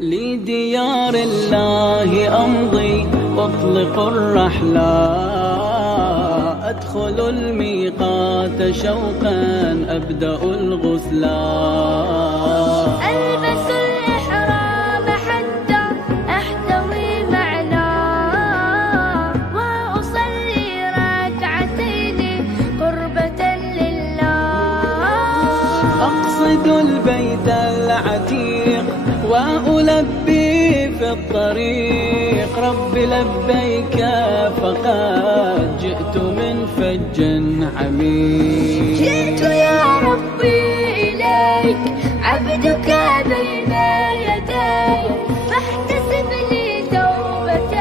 لديار الله أمضي أطلق الرحلة، أدخل الميقات شوقا أبدأ الغسلا، ألبس الإحرام حتى أحتوي معناه، وأصلي ركعتين قربة لله، أقصد البيت العتيق وألبي في الطريق، رب لبيك فقد جئت من فج عميق. جئت يا ربي إليك عبدك بين يديك، فاحتسب لي توبة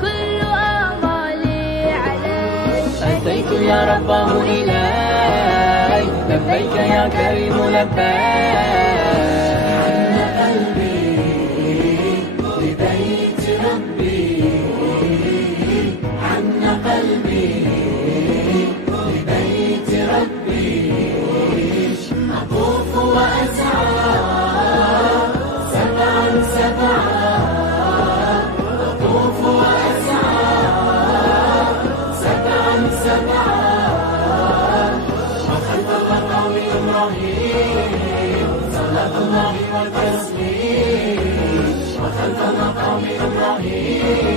كل آمالي عليك. أتيت يا رباه إليك، لبيك يا كريم لبيك. صلاة الله والتسليم وخلف مقام إبراهيم.